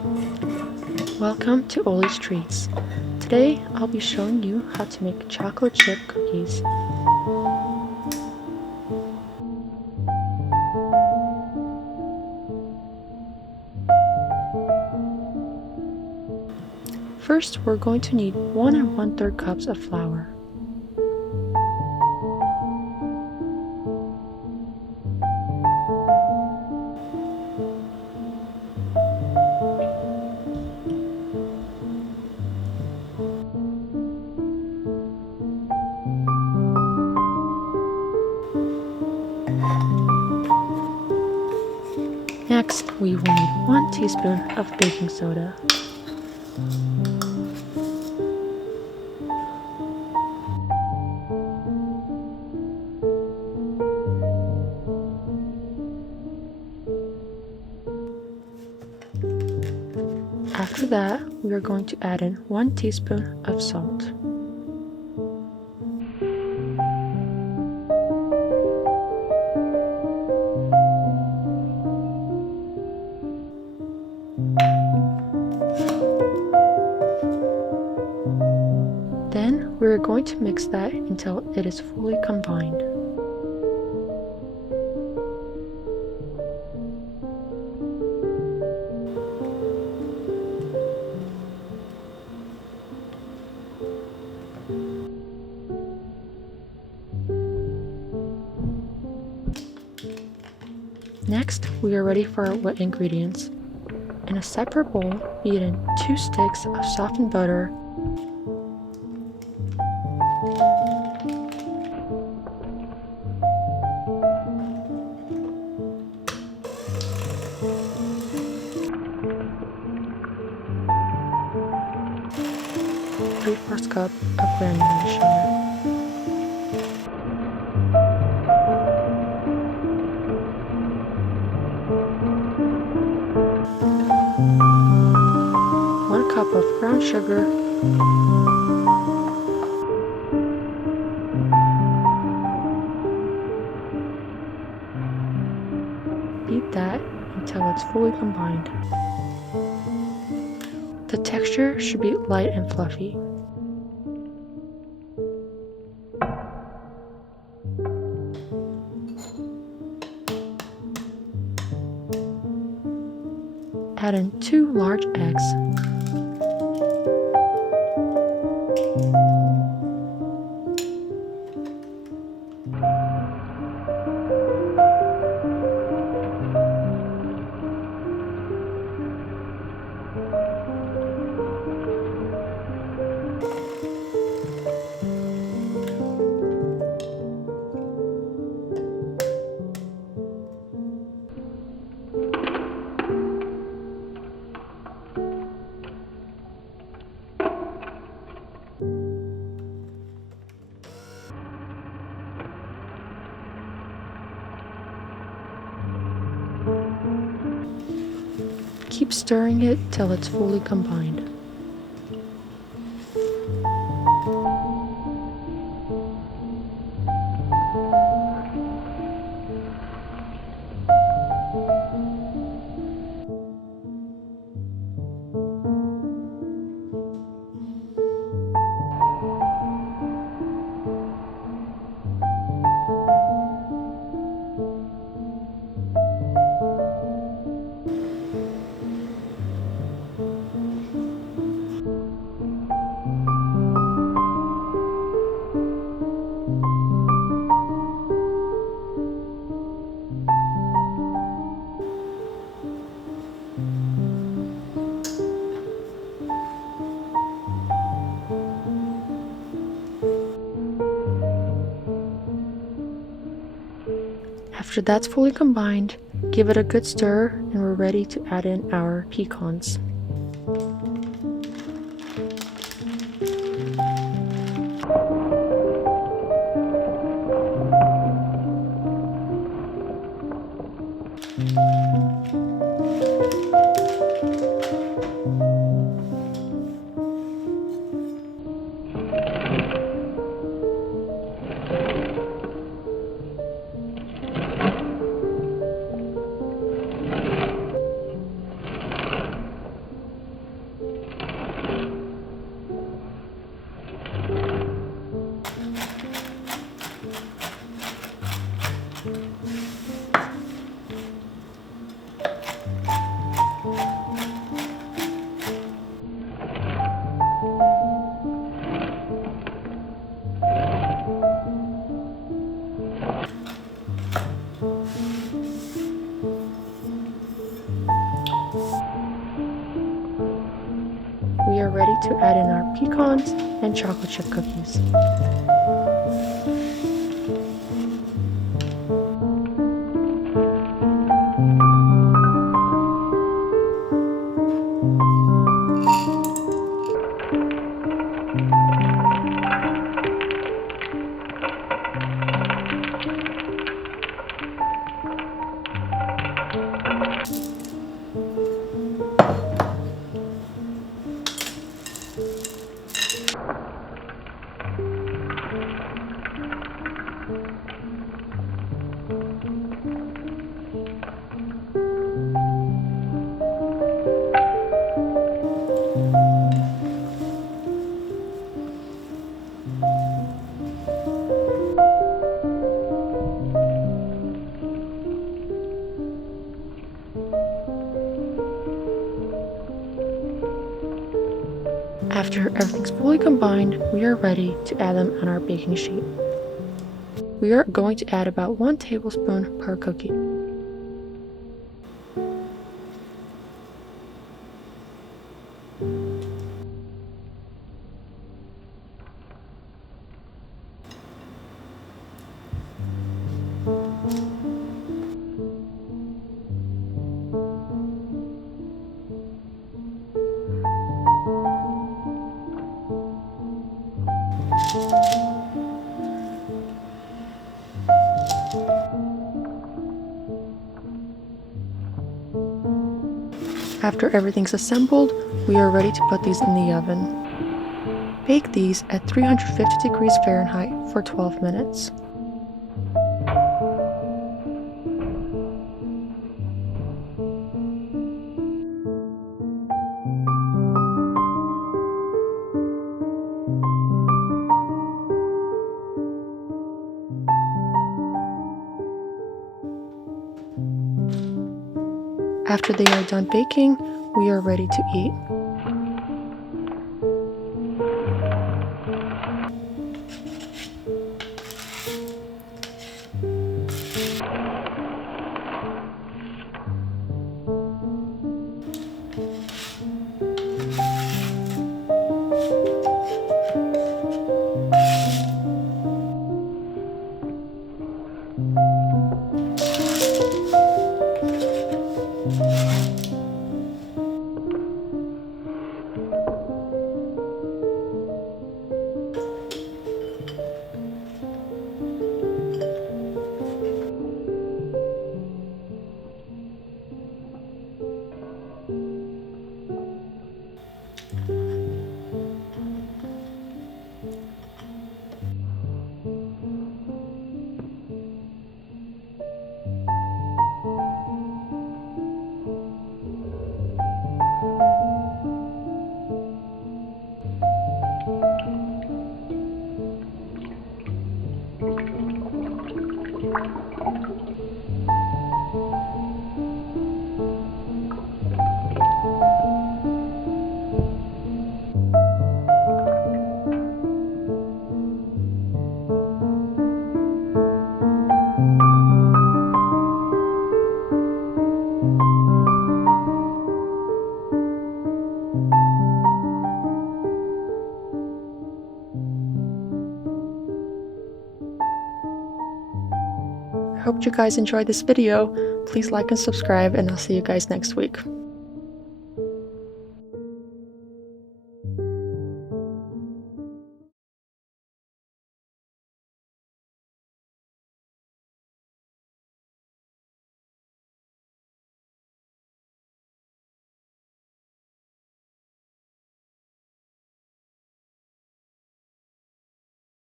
Welcome to Oli's Treats. Today I'll be showing you how to make chocolate chip cookies. First, we're going to need 1 1/3 cups of flour. Next, we will need 1 teaspoon of baking soda. After that, we are going to add in 1 teaspoon of salt. Then we are going to mix that until it is fully combined. Next, we are ready for our wet ingredients. In a separate bowl, beat in 2 sticks of softened butter, three-fourths cup of granulated sugar. Cup of brown sugar, beat that until it's fully combined. The texture should be light and fluffy. Add in 2 large eggs. Keep stirring it till it's fully combined. After that's fully combined, give it a good stir and we're ready to add in our pecans. we are ready to add in our pecans and chocolate chip cookies. After everything's fully combined, we are ready to add them on our baking sheet. We are going to add about 1 tablespoon per cookie. After everything's assembled, we are ready to put these in the oven. Bake these at 350 degrees Fahrenheit for 12 minutes. After they are done baking, we are ready to eat. I hope you guys enjoyed this video. Please like and subscribe, and I'll see you guys next week.